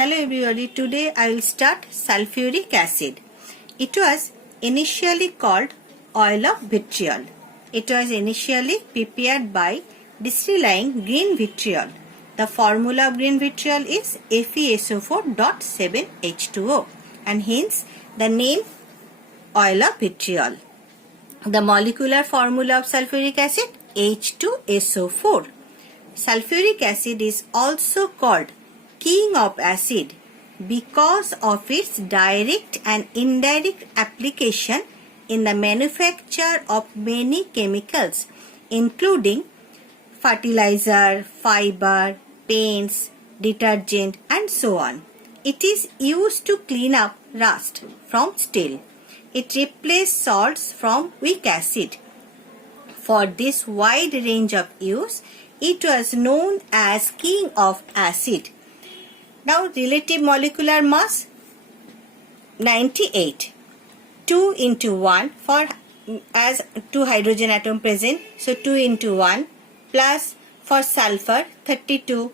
Hello everybody, today I will start sulfuric acid. It was initially called oil of vitriol. It was initially prepared by distilling green vitriol. The formula of green vitriol is FeSO4.7H2O and hence the name oil of vitriol. The molecular formula of sulfuric acid H2SO4. Sulfuric acid is also called king of acid because of its direct and indirect application in the manufacture of many chemicals including fertilizer, fiber, paints, detergent and so on. It is used to clean up rust from steel. It replaces salts from weak acid. For this wide range of use, it was known as king of acid. Now relative molecular mass 98. 2 into 1 for as 2 hydrogen atom present. So 2 into 1 plus for sulfur 32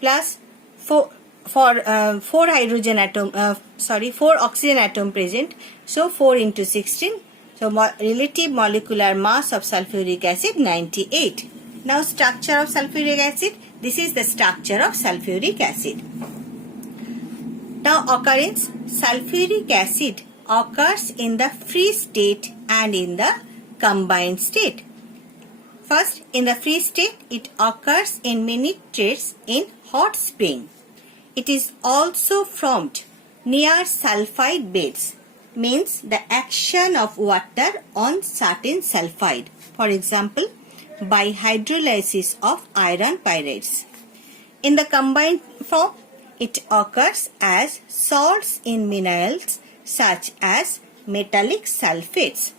plus 4 hydrogen atom 4 oxygen atom present. So 4 into 16. So relative molecular mass of sulfuric acid 98. Now structure of sulfuric acid. This is the structure of sulfuric acid. Now occurrence, sulfuric acid occurs in the free state and in the combined state. First, in the free state, it occurs in many traces in hot spring. It is also formed near sulfide beds, means the action of water on certain sulfide, for example, by hydrolysis of iron pyrites. In the combined form, it occurs as salts in minerals such as metallic sulfates.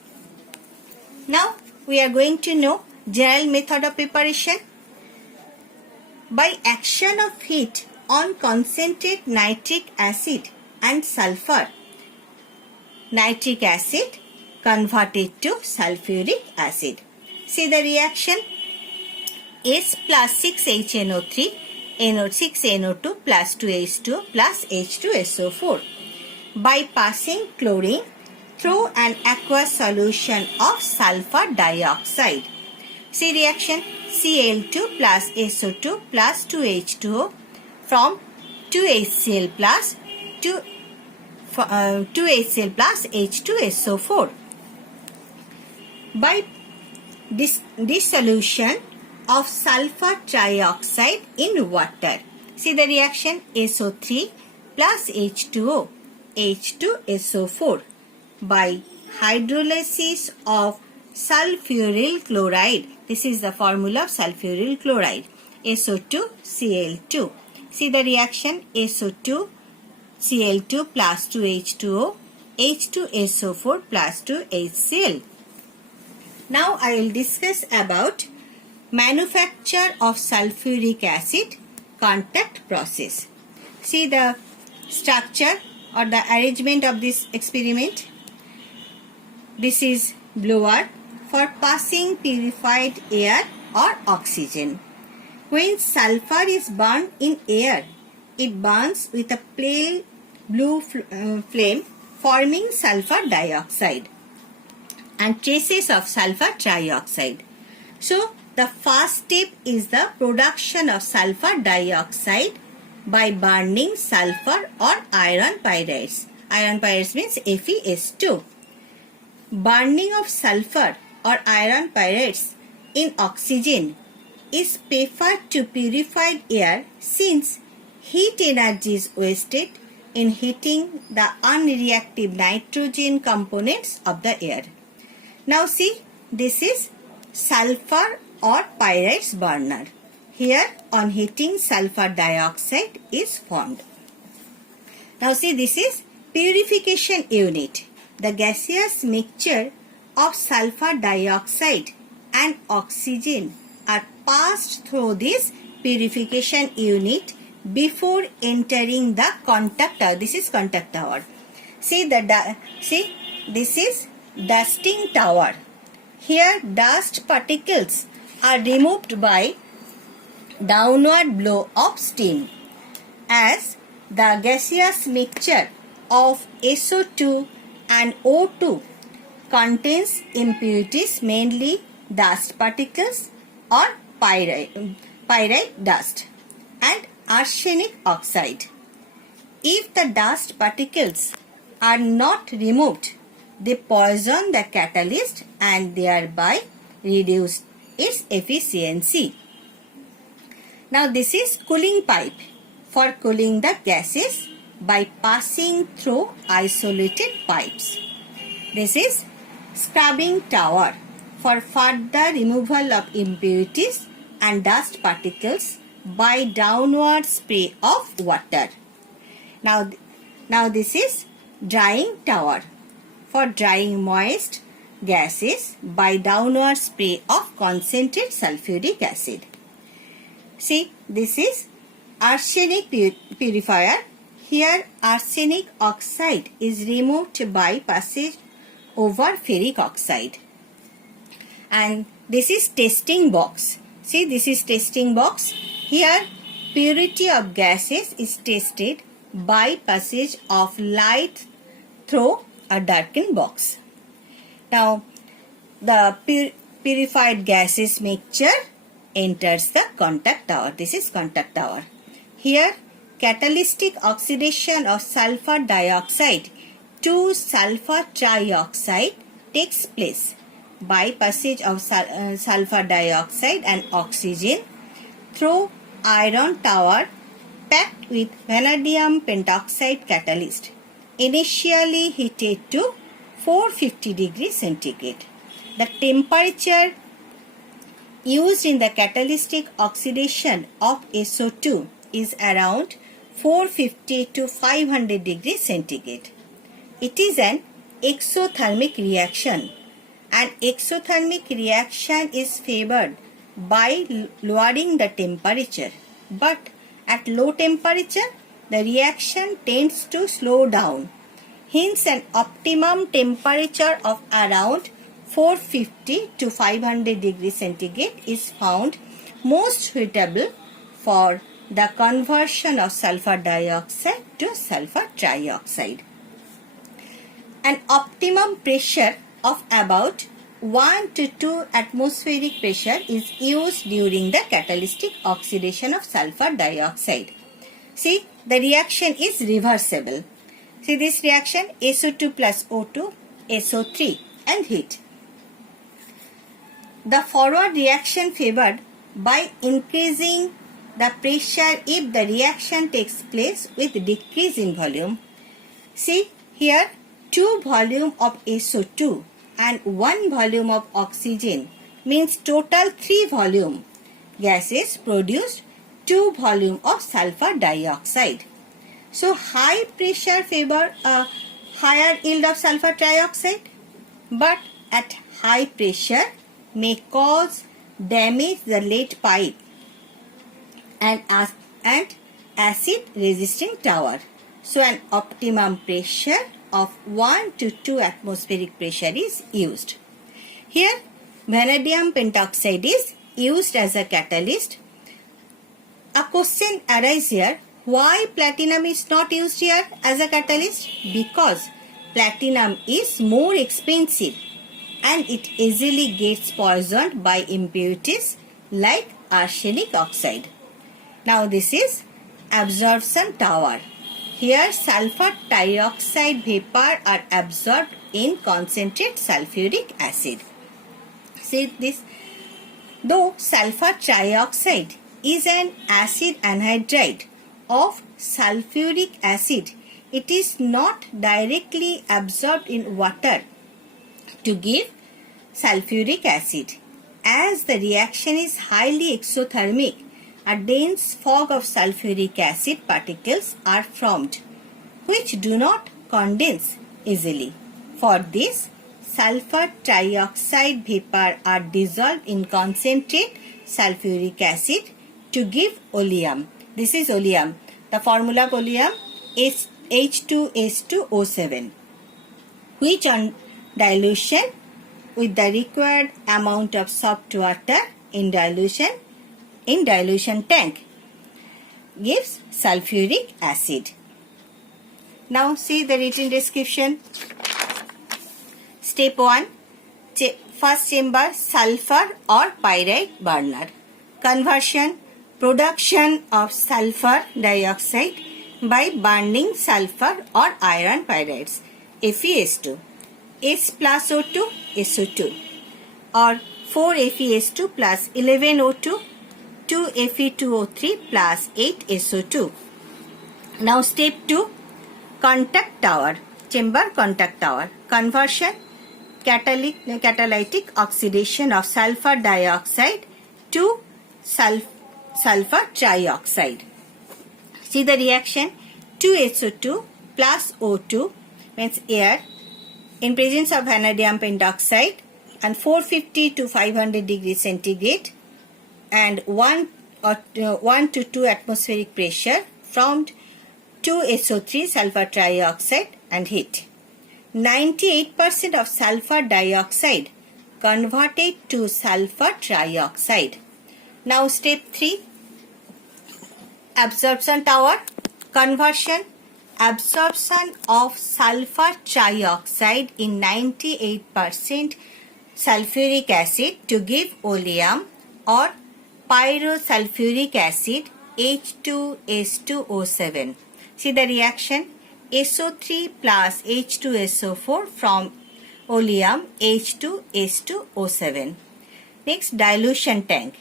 Now we are going to know general method of preparation. By action of heat on concentrate nitric acid and sulfur, nitric acid converted to sulfuric acid. See the reaction. S plus 6HNO3 NO6NO2 plus 2H2 plus H2SO4. By passing chlorine through an aqueous solution of sulfur dioxide. See reaction. Cl2 plus SO2 plus 2H2O from 2HCl plus 2HCl plus H2SO4. By dissolution of sulfur trioxide in water. See the reaction. SO3 plus H2O, H2SO4. By hydrolysis of sulfuryl chloride. This is the formula of sulfuryl chloride. SO2 Cl2. See the reaction. SO2 Cl2 plus 2H2O, H2SO4 plus 2HCl. Now I will discuss about manufacture of sulfuric acid contact process. See the structure or the arrangement of this experiment. This is blower for passing purified air or oxygen. When sulfur is burned in air, it burns with a pale blue flame forming sulfur dioxide and traces of sulfur trioxide. So the first step is the production of sulfur dioxide by burning sulfur or iron pyrites. Iron pyrites means FeS2. Burning of sulfur or iron pyrites in oxygen is preferred to purified air since heat energy is wasted in heating the unreactive nitrogen components of the air. Now see, this is sulfur or pyrites burner. Here on heating sulfur dioxide is formed. Now see, this is purification unit. The gaseous mixture of sulfur dioxide and oxygen are passed through this purification unit before entering the contact tower. This is contact tower. See this is dusting tower. Here dust particles are removed by downward blow of steam. As the gaseous mixture of SO2 and O2 contains impurities, mainly dust particles or pyrite dust and arsenic oxide. If the dust particles are not removed, they poison the catalyst and thereby reduce its efficiency. Now this is cooling pipe for cooling the gases by passing through isolated pipes. This is scrubbing tower for further removal of impurities and dust particles by downward spray of water. Now this is drying tower for drying moist gases by downward spray of concentrated sulfuric acid. See, this is arsenic purifier. Here arsenic oxide is removed by passage over ferric oxide. And this is testing box. See, this is testing box. Here purity of gases is tested by passage of light through a darkened box. Now the purified gases mixture enters the contact tower. This is contact tower. Here catalytic oxidation of sulfur dioxide to sulfur trioxide takes place by passage of sulfur dioxide and oxygen through iron tower packed with vanadium pentoxide catalyst, initially heated to 450 degrees centigrade. The temperature used in the catalytic oxidation of SO2 is around 450 to 500 degrees centigrade. It is an exothermic reaction. An exothermic reaction is favored by lowering the temperature, but at low temperature the reaction tends to slow down. Hence an optimum temperature of around 450 to 500 degrees centigrade is found most suitable for the conversion of sulfur dioxide to sulfur trioxide. An optimum pressure of about 1 to 2 atmospheric pressure is used during the catalytic oxidation of sulfur dioxide. See, the reaction is reversible. See this reaction, SO2 plus O2, SO3 and heat. The forward reaction favored by increasing the pressure if the reaction takes place with decrease in volume. See here 2 volume of SO2 and 1 volume of oxygen means total 3 volume gases produced 2 volume of sulfur dioxide. So high pressure favor a higher yield of sulfur trioxide, but at high pressure may cause damage the lead pipe and acid resisting tower. So an optimum pressure of 1 to 2 atmospheric pressure is used. Here vanadium pentoxide is used as a catalyst. A question arises here, why platinum is not used here as a catalyst? Because platinum is more expensive and it easily gets poisoned by impurities like arsenic oxide. Now this is absorption tower. Here sulfur trioxide vapor are absorbed in concentrated sulfuric acid. See this, though sulfur trioxide is an acid anhydride of sulfuric acid, it is not directly absorbed in water to give sulfuric acid. As the reaction is highly exothermic, a dense fog of sulfuric acid particles are formed, which do not condense easily. For this, sulfur trioxide vapor are dissolved in concentrated sulfuric acid to give oleum. This is oleum. The formula of oleum is H2S2O7, which on dilution with the required amount of soft water in dilution tank gives sulfuric acid. Now see the written description. Step 1. First chamber, sulfur or pyrite burner. Conversion, production of sulfur dioxide by burning sulfur or iron pyrites, FeS2. S plus O2, SO2, or 4FeS2 plus 11O2, 2Fe2O3 plus 8SO2. Now step 2, contact tower, chamber contact tower. Conversion, catalytic oxidation of sulfur dioxide to sulfur trioxide. See the reaction. 2SO2 plus O2 means air in presence of vanadium pentoxide and 450 to 500 degrees centigrade and 1 to 2 atmospheric pressure formed 2SO3 sulfur trioxide and heat. 98% of sulfur dioxide converted to sulfur trioxide. Now step 3, absorption tower. Conversion, absorption of sulfur trioxide in 98% sulfuric acid to give oleum or pyrosulfuric acid H2S2O7. See the reaction. SO3 plus H2SO4 from oleum H2S2O7. Next, dilution tank.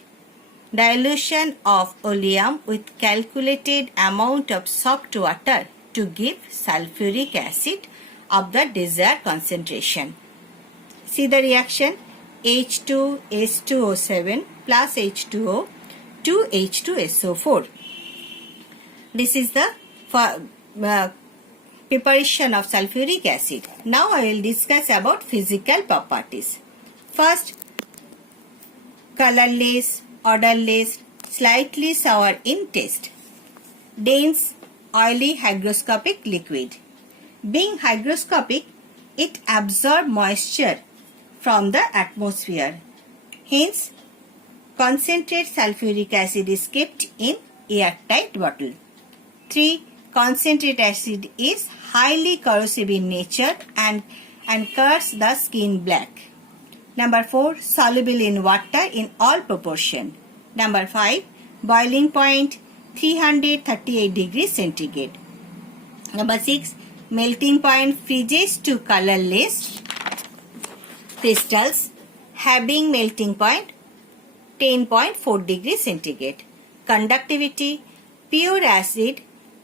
Dilution of oleum with calculated amount of soft water to give sulfuric acid of the desired concentration. See the reaction. H2S2O7 plus H2O to H2SO4. This is the preparation of sulfuric acid. Now I will discuss about physical properties. First, colorless, odorless, slightly sour in taste. Dense, oily hygroscopic liquid. Being hygroscopic, it absorbs moisture from the atmosphere. Hence, concentrate sulfuric acid is kept in airtight bottle. 3. Concentrate acid is highly corrosive in nature and cuts the skin black. Number 4. Soluble in water in all proportion. Number 5. Boiling point 338 degrees centigrade. Number 6. Melting point freezes to colorless crystals having melting point 10.4 degrees centigrade. Conductivity, pure acid,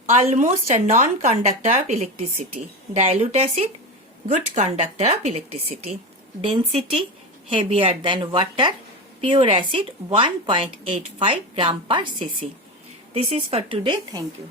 almost a non-conductor of electricity. Dilute acid, good conductor of electricity. Density, heavier than water. Pure acid, 1.85 gram per cc. This is for today. Thank you.